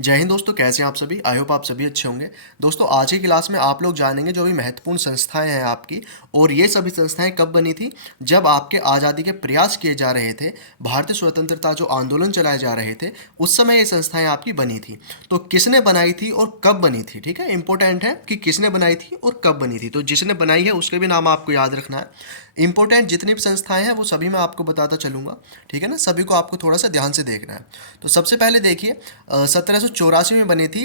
जय हिंद दोस्तों, कैसे हैं आप सभी। आई होप आप सभी अच्छे होंगे। दोस्तों, आज की क्लास में आप लोग जानेंगे जो भी महत्वपूर्ण संस्थाएं हैं आपकी, और ये सभी संस्थाएं कब बनी थी। जब आपके आज़ादी के प्रयास किए जा रहे थे, भारतीय स्वतंत्रता जो आंदोलन चलाए जा रहे थे, उस समय ये संस्थाएं आपकी बनी थी। तो किसने बनाई थी और कब बनी थी, ठीक है, इंपॉर्टेंट है कि किसने बनाई थी और कब बनी थी। तो जिसने बनाई है उसके भी नाम आपको याद रखना है। इंपॉर्टेंट जितनी भी संस्थाएं हैं वो सभी मैं आपको बताता चलूँगा, ठीक है ना। सभी को आपको थोड़ा सा ध्यान से देखना है। तो सबसे पहले देखिए, 1784 में बनी थी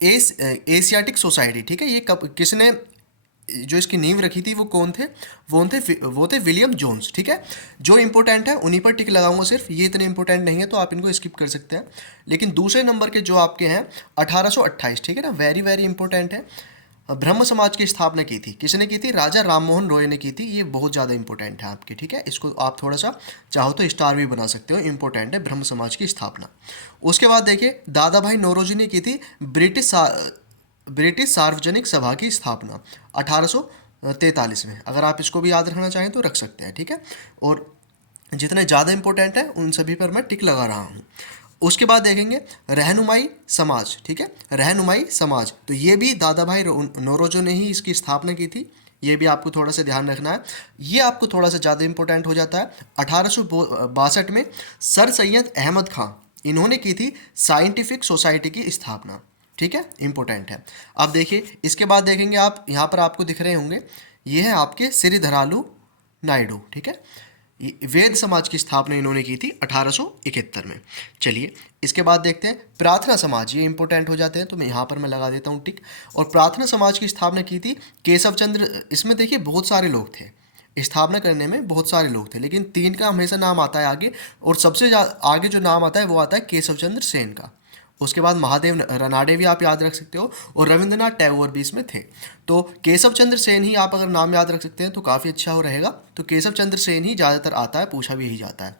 एशियाटिक सोसाइटी, ठीक है। ये कब किसने जो इसकी नींव रखी थी वो कौन थे। वो थे विलियम जोन्स, ठीक है। जो इंपॉर्टेंट है उन्हीं पर टिक लगाऊंगा सिर्फ, ये इतने इंपॉर्टेंट नहीं है तो आप इनको स्किप कर सकते हैं। लेकिन दूसरे नंबर के जो आपके हैं 1828, ठीक है ना, वेरी वेरी इंपॉर्टेंट है। ब्रह्म समाज की स्थापना की थी, किसने की थी, राजा राम मोहन रॉय ने की थी। ये बहुत ज़्यादा इंपॉर्टेंट है आपकी, ठीक है। इसको आप थोड़ा सा चाहो तो स्टार भी बना सकते हो, इंपॉर्टेंट है ब्रह्म समाज की स्थापना। उसके बाद देखिए, दादा भाई नौरोजी ने की थी ब्रिटिश सार्वजनिक सभा की स्थापना 1843 में। अगर आप इसको भी याद रखना चाहें तो रख सकते हैं, ठीक है। और जितने ज़्यादा इंपॉर्टेंट है उन सभी पर मैं टिक लगा रहा हूँ। उसके बाद देखेंगे रहनुमाई समाज, ठीक है, रहनुमाई समाज। तो ये भी दादा भाई नौरोजी ने ही इसकी स्थापना की थी। ये भी आपको थोड़ा सा ध्यान रखना है। ये आपको थोड़ा सा ज़्यादा इंपॉर्टेंट हो जाता है। 1862 में सर सैयद अहमद खां, इन्होंने की थी साइंटिफिक सोसाइटी की स्थापना, ठीक है, इंपॉर्टेंट है। अब देखिए, इसके बाद देखेंगे आप, यहाँ पर आपको दिख रहे होंगे, ये है आपके श्रीधरालू नायडू, ठीक है। वेद समाज की स्थापना इन्होंने की थी 1871 में। चलिए, इसके बाद देखते हैं प्रार्थना समाज। ये इंपॉर्टेंट हो जाते हैं तो मैं यहाँ पर मैं लगा देता हूँ टिक। और प्रार्थना समाज की स्थापना की थी केशव चंद्र। इसमें देखिए बहुत सारे लोग थे, स्थापना करने में बहुत सारे लोग थे, लेकिन तीन का हमेशा नाम आता है आगे, और सबसे आगे जो नाम आता है वो आता है केशव चंद्र सेन का। उसके बाद महादेव रनाडे भी आप याद रख सकते हो, और रविंद्रनाथ टैगोर भी इसमें थे। तो केशव चंद्र सेन ही आप अगर नाम याद रख सकते हैं तो काफ़ी अच्छा हो रहेगा। तो केशव चंद्र सेन ही ज़्यादातर आता है, पूछा भी यही जाता है।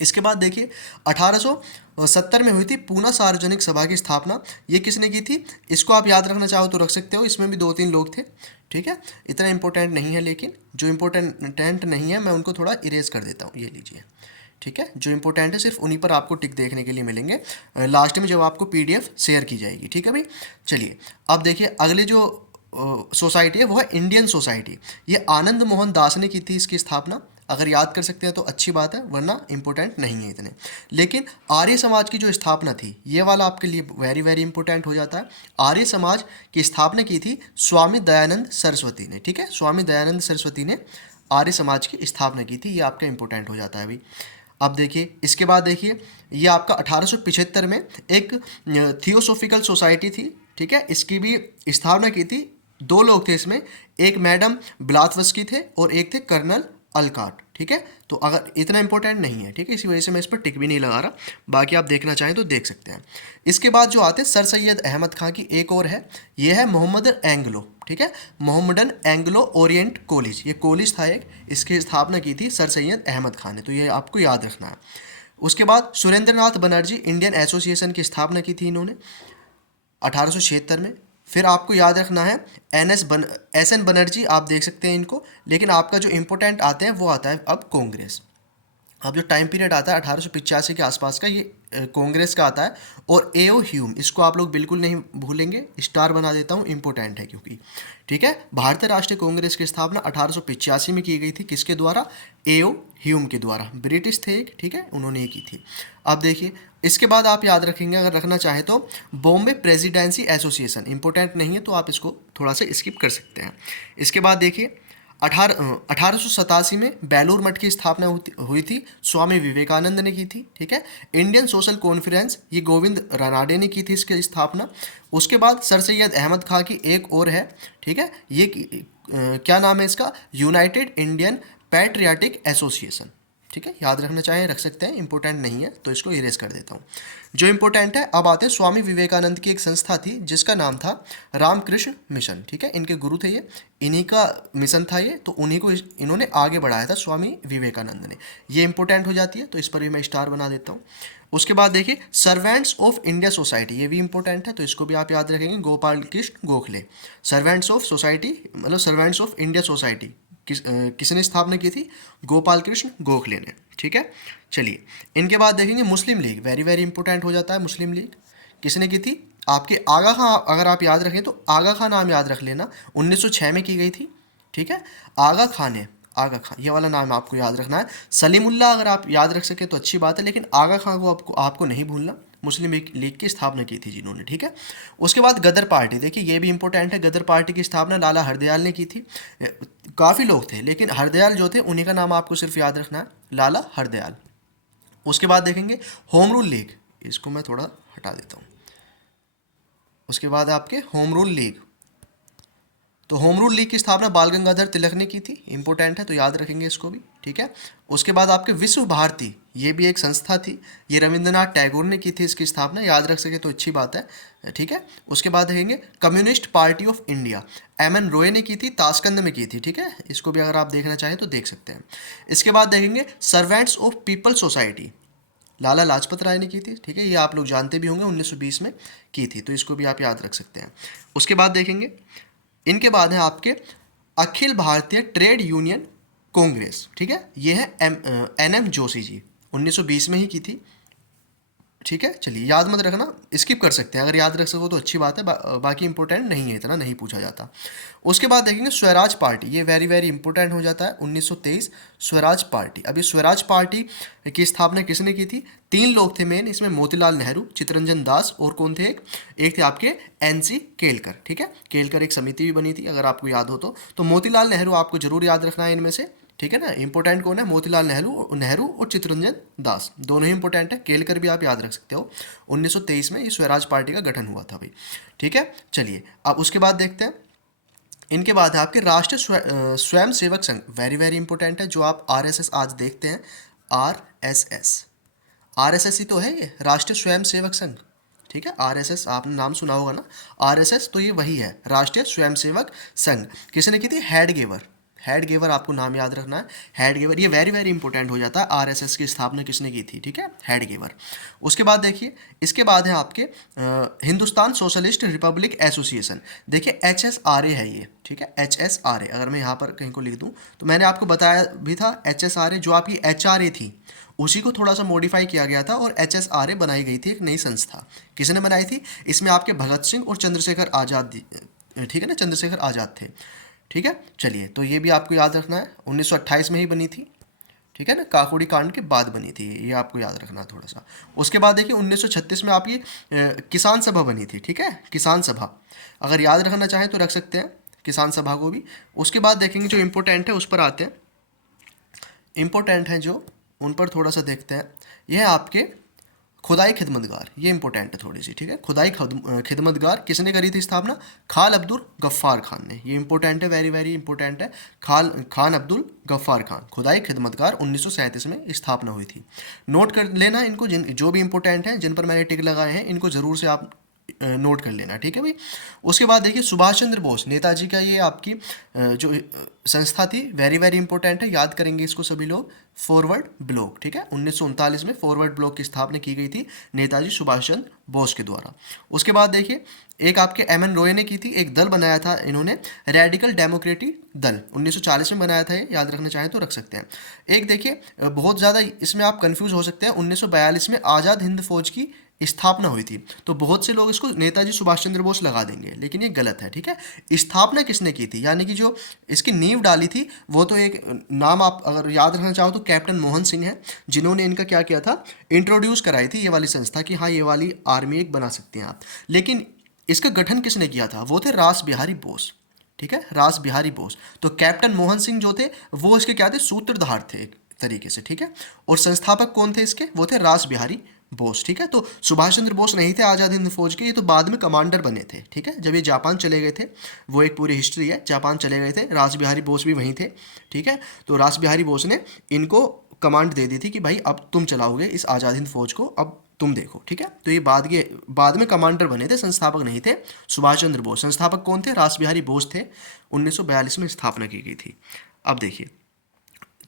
इसके बाद देखिए, 1870 में हुई थी पूना सार्वजनिक सभा की स्थापना। ये किसने की थी, इसको आप याद रखना चाहो तो रख सकते हो। इसमें भी दो तीन लोग थे, ठीक है। इतना इंपॉर्टेंट नहीं है, लेकिन जो इंपॉर्टेंट नहीं है मैं उनको थोड़ा इरेज कर देता हूँ। ये लीजिए, ठीक है। जो इंपॉर्टेंट है सिर्फ उन्हीं पर आपको टिक देखने के लिए मिलेंगे लास्ट में जब आपको पीडीएफ शेयर की जाएगी, ठीक है भाई। चलिए, अब देखिए अगले जो सोसाइटी है वो है इंडियन सोसाइटी। ये आनंद मोहन दास ने की थी इसकी स्थापना। अगर याद कर सकते हैं तो अच्छी बात है, वरना इंपॉर्टेंट नहीं है इतने। लेकिन आर्य समाज की जो स्थापना थी, ये वाला आपके लिए वेरी वेरी इंपॉर्टेंट हो जाता है। आर्य समाज की स्थापना की थी स्वामी दयानंद सरस्वती ने, ठीक है। स्वामी दयानंद सरस्वती ने आर्य समाज की स्थापना की थी। ये आपका इंपॉर्टेंट हो जाता है अभी। अब देखिए, इसके बाद देखिए, ये आपका 1875 में एक थियोसोफिकल सोसाइटी थी, ठीक है। इसकी भी स्थापना की थी। दो लोग थे इसमें, एक मैडम ब्लाथवस्की थे और एक थे कर्नल अलकाट, ठीक है। तो अगर इतना इंपॉर्टेंट नहीं है, ठीक है, इसी वजह से मैं इस पर टिक भी नहीं लगा रहा। बाकी आप देखना चाहें तो देख सकते हैं। इसके बाद जो आते हैं सर सैयद अहमद खां की एक और है, ये है मोहम्मदन एंग्लो, ठीक है। मोहम्मदन एंग्लो ओरिएंट कॉलेज, ये कॉलेज था एक, इसकी स्थापना की थी सर सैयद अहमद खान ने। तो ये आपको याद रखना है। उसके बाद सुरेंद्रनाथ बनर्जी इंडियन एसोसिएशन की स्थापना की थी इन्होंने 1876 में। फिर आपको याद रखना है एस एन बनर्जी, आप देख सकते हैं इनको। लेकिन आपका जो इंपॉर्टेंट आते हैं वो आता है अब कांग्रेस। अब जो टाइम पीरियड आता है 1885 के आसपास का, ये कांग्रेस का आता है। और एओ ह्यूम, इसको आप लोग बिल्कुल नहीं भूलेंगे, स्टार बना देता हूँ, इंपॉर्टेंट है क्योंकि, ठीक है। भारतीय राष्ट्रीय कांग्रेस की स्थापना 1885 में की गई थी, किसके द्वारा, एओ ह्यूम के द्वारा। ब्रिटिश थे एक, ठीक है, उन्होंने ही की थी। अब देखिए, इसके बाद आप याद रखेंगे अगर रखना चाहे तो बॉम्बे प्रेसिडेंसी एसोसिएशन, इंपॉर्टेंट नहीं है तो आप इसको थोड़ा सा स्किप कर सकते हैं। इसके बाद देखिए, 1887 में बेलूर मठ की स्थापना हुई थी, स्वामी विवेकानंद ने की थी, ठीक है। इंडियन सोशल कॉन्फ्रेंस, ये गोविंद रानाडे ने की थी इसकी स्थापना। उसके बाद सर सैयद अहमद खां की एक और है, ठीक है, ये क्या नाम है इसका, यूनाइटेड इंडियन पैट्रियाटिक एसोसिएशन, ठीक है। याद रखना चाहें रख सकते हैं, इंपॉर्टेंट नहीं है तो इसको इरेज कर देता हूँ। जो इंपॉर्टेंट है अब आते हैं, स्वामी विवेकानंद की एक संस्था थी जिसका नाम था रामकृष्ण मिशन, ठीक है। इनके गुरु थे ये, इन्हीं का मिशन था ये, तो उन्हीं को इन्होंने आगे बढ़ाया था स्वामी विवेकानंद ने। ये इंपॉर्टेंट हो जाती है तो इस पर भी मैं स्टार बना देता हूँ। उसके बाद देखिए, सर्वेंट्स ऑफ इंडिया सोसाइटी, ये भी इंपॉर्टेंट है तो इसको भी आप याद रखेंगे, Gopal Krishna Gokhale. Servants of society मतलब सर्वेंट्स ऑफ इंडिया सोसाइटी किसने स्थापना की थी, गोपाल कृष्ण गोखले ने, ठीक है। चलिए, इनके बाद देखेंगे मुस्लिम लीग, वेरी वेरी इंपॉर्टेंट हो जाता है मुस्लिम लीग, किसने की थी? आपके आगा खां, अगर आप याद रखें तो आगा खां नाम याद रख लेना, 1906 में की गई थी, ठीक है। आगा खां ने, आगा खां ये वाला नाम आपको याद रखना है। सलीमुल्लाह अगर आप याद रख सके तो अच्छी बात है, लेकिन आगा खां को आपको नहीं भूलना, मुस्लिम लीग की स्थापना की थी जिन्होंने, ठीक है। उसके बाद गदर पार्टी, देखिए ये भी इंपॉर्टेंट है। गदर पार्टी की स्थापना लाला हरदयाल ने की थी। काफ़ी लोग थे लेकिन हरदयाल जो थे उन्हीं का नाम आपको सिर्फ याद रखना है, लाला हरदयाल। उसके बाद देखेंगे होम रूल लीग, इसको मैं थोड़ा हटा देता हूँ। उसके बाद आपके होम रूल लीग, तो होम रूल लीग की स्थापना बाल गंगाधर तिलक ने की थी, इंपॉर्टेंट है तो याद रखेंगे इसको भी, ठीक है। उसके बाद आपके विश्व भारती, ये भी एक संस्था थी, ये रविंद्रनाथ टैगोर ने की थी इसकी स्थापना, याद रख सके तो अच्छी बात है, ठीक है। उसके बाद देखेंगे Communist Party of India, M N Roy ने की थी, ताशकंद में की थी, ठीक है। इसको भी अगर आप देखना चाहें तो देख सकते हैं। इसके बाद देखेंगे servants of people society, Lala Lajpat Rai ने की थी, ठीक है। ये आप लोग जानते भी होंगे, 1920 में की थी, तो इसको भी आप याद रख सकते हैं। उसके बाद देखेंगे, इनके बाद है आपके अखिल भारतीय ट्रेड यूनियन कांग्रेस, ठीक है। ये है एन एम जोशी जी, 1920 में ही की थी, ठीक है। चलिए याद मत रखना, स्किप कर सकते हैं, अगर याद रख सको तो अच्छी बात है, बाकी इंपॉर्टेंट नहीं है, इतना नहीं पूछा जाता। उसके बाद देखेंगे स्वराज पार्टी, ये वेरी वेरी इंपॉर्टेंट हो जाता है, 1923 स्वराज पार्टी। अभी स्वराज पार्टी की स्थापना किसने की थी? 3 लोग थे मेन इसमें, मोतीलाल नेहरू, चित्तरंजन दास और कौन थे? एक थे आपके एन.सी. केलकर, ठीक है। केलकर एक समिति भी बनी थी अगर आपको याद हो तो मोतीलाल नेहरू आपको जरूर याद रखना है इनमें से, ठीक है ना। इंपॉर्टेंट कौन है? मोतीलाल नेहरू और चित्तरंजन दास, दोनों ही इंपॉर्टेंट है। केलकर भी आप याद रख सकते हो। 1923 में ये स्वराज पार्टी का गठन हुआ था भाई, ठीक है। चलिए अब उसके बाद देखते हैं, इनके बाद है आपके राष्ट्रीय स्वयं Sevak Sangh, very very important है, जो आप आरएसएस आज देखते हैं, आरएसएस, आरएसएस ही तो है ये, राष्ट्रीय स्वयं सेवक संघ, ठीक है। आरएसएस आपने नाम सुना होगा ना, आरएसएस तो ये वही है, राष्ट्रीय स्वयंसेवक संघ। किसने की थी? हेडगेवर, हेडगेवर आपको नाम याद रखना है, हेडगेवर, ये वेरी वेरी इंपॉर्टेंट हो जाता है। आरएसएस की स्थापना किसने की थी? ठीक है, हेडगेवर। उसके बाद देखिए, इसके बाद है आपके हिंदुस्तान सोशलिस्ट रिपब्लिक एसोसिएशन, देखिए HSRA है ये, ठीक है, HSRA। अगर मैं यहाँ पर कहीं को लिख दूँ तो मैंने आपको बताया भी था, HSRA जो आपकी HRA थी उसी को थोड़ा सा मॉडिफाई किया गया था और HSRA बनाई गई थी, एक नई संस्था। किसने बनाई थी? इसमें आपके भगत सिंह और चंद्रशेखर आज़ाद, ठीक है ना, चंद्रशेखर आज़ाद थे, ठीक है। चलिए तो ये भी आपको याद रखना है, 1928 में ही बनी थी, ठीक है ना, काकोड़ी कांड के बाद बनी थी, ये आपको याद रखना है थोड़ा सा। उसके बाद देखिए 1936 में आपकी किसान सभा बनी थी, ठीक है, किसान सभा, अगर याद रखना चाहें तो रख सकते हैं किसान सभा को भी। उसके बाद देखेंगे जो इम्पोर्टेंट है उस पर आते हैं, इम्पोर्टेंट हैं जो, उन पर थोड़ा सा देखते हैं। यह है आपके खुदाई खिदमतगार, ये इंपॉर्टेंट है थोड़ी सी, ठीक है। खुदाई खिदमतगार किसने करी थी स्थापना? खान अब्दुल गफ्फार खान ने, ये इंपॉर्टेंट है, वेरी वेरी इंपॉर्टेंट है। खान अब्दुल गफ्फार खान, खुदाई खिदमतगार, 1937 में स्थापना हुई थी। नोट कर लेना इनको, जिन जो भी इंपॉर्टेंट हैं, जिन पर मैंने टिक लगाए हैं, इनको ज़रूर से आप नोट कर लेना, ठीक है भाई। उसके बाद देखिए सुभाष चंद्र बोस, नेताजी का ये आपकी जो संस्था थी, वेरी वेरी इंपॉर्टेंट है, याद करेंगे इसको सभी लोग। फॉरवर्ड ब्लॉक, ठीक है, 1939 में फॉरवर्ड ब्लॉक की स्थापना की गई थी नेताजी सुभाष चंद्र बोस के द्वारा। उसके बाद देखिए एक आपके एम एन रॉय ने की थी, एक दल बनाया था इन्होंने, रेडिकल डेमोक्रेटिक दल, 1940 में बनाया था, ये याद रखना चाहें तो रख सकते हैं। एक देखिए बहुत ज़्यादा इसमें आप कंफ्यूज हो सकते हैं, 1942 में आज़ाद हिंद फौज की स्थापना हुई थी, तो बहुत से लोग इसको नेताजी सुभाष चंद्र बोस लगा देंगे, लेकिन ये गलत है, ठीक है। स्थापना किसने की थी, यानी कि जो इसकी नींव डाली थी, वो तो एक नाम आप अगर याद रखना चाहो तो कैप्टन मोहन सिंह है, जिन्होंने इनका क्या किया था, इंट्रोड्यूस कराई थी ये वाली संस्था कि हाँ ये वाली आर्मी एक बना सकते हैं आप। लेकिन इसका गठन किसने किया था? वो थे रास बिहारी बोस, ठीक है, रास बिहारी बोस। तो कैप्टन मोहन सिंह जो थे वो इसके क्या थे? सूत्रधार थे एक तरीके से, ठीक है। और संस्थापक कौन थे इसके? वो थे रास बिहारी बोस, ठीक है। तो सुभाष चंद्र बोस नहीं थे आज़ाद हिंद फौज के, ये तो बाद में कमांडर बने थे, ठीक है, जब ये जापान चले गए थे, वो एक पूरी हिस्ट्री है, जापान चले गए थे, रास बिहारी बोस भी वहीं थे, ठीक है। तो रास बिहारी बोस ने इनको कमांड दे दी थी कि भाई अब तुम चलाओगे इस आज़ाद हिंद फौज को, अब तुम देखो, ठीक है। तो ये बाद में कमांडर बने थे, संस्थापक नहीं थे सुभाष चंद्र बोस। संस्थापक कौन थे? रास बिहारी बोस थे, 1942 में स्थापना की गई थी। अब देखिए,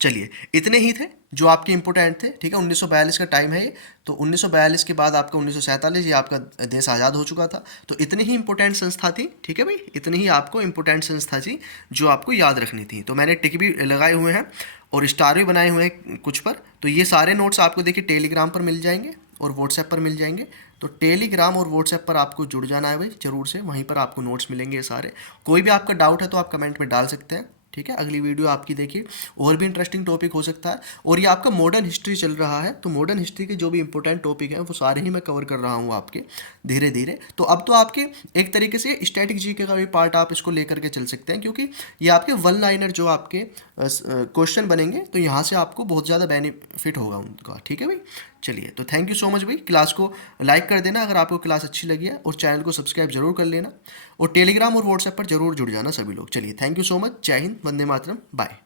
चलिए इतने ही थे जो आपके इंपॉर्टेंट थे, ठीक है। 1942 का टाइम है ये, तो 1942 के बाद आपका 1947 ये आपका देश आज़ाद हो चुका था। तो इतनी ही इंपॉर्टेंट संस्था थी, ठीक है भाई, इतनी ही आपको इंपॉर्टेंट संस्था थी जो आपको याद रखनी थी। तो मैंने टिक भी लगाए हुए हैं और स्टार भी बनाए हुए हैं कुछ पर। तो ये सारे नोट्स आपको देखिए टेलीग्राम पर मिल जाएंगे और व्हाट्सएप पर मिल जाएंगे, तो टेलीग्राम और व्हाट्सएप पर आपको जुड़ जाना है भाई जरूर से, वहीं पर आपको नोट्स मिलेंगे ये सारे। कोई भी आपका डाउट है तो आप कमेंट में डाल सकते हैं, ठीक है। अगली वीडियो आपकी देखिए, और भी इंटरेस्टिंग टॉपिक हो सकता है। और ये आपका मॉडर्न हिस्ट्री चल रहा है, तो मॉडर्न हिस्ट्री के जो भी इंपॉर्टेंट टॉपिक हैं वो सारे ही मैं कवर कर रहा हूँ आपके धीरे धीरे। तो अब तो आपके एक तरीके से स्टैटिक जीके का भी पार्ट आप इसको लेकर के चल सकते हैं, क्योंकि ये आपके वन लाइनर जो आपके क्वेश्चन बनेंगे, तो यहाँ से आपको बहुत ज़्यादा बेनिफिट होगा उनका, ठीक है भाई। चलिए, तो थैंक यू सो मच भाई। क्लास को लाइक कर देना अगर आपको क्लास अच्छी लगी है, और चैनल को सब्सक्राइब जरूर कर लेना, और टेलीग्राम और व्हाट्सएप पर जरूर जुड़ जाना सभी लोग। चलिए, थैंक यू सो मच। जय हिंद, वंदे मातरम, बाय।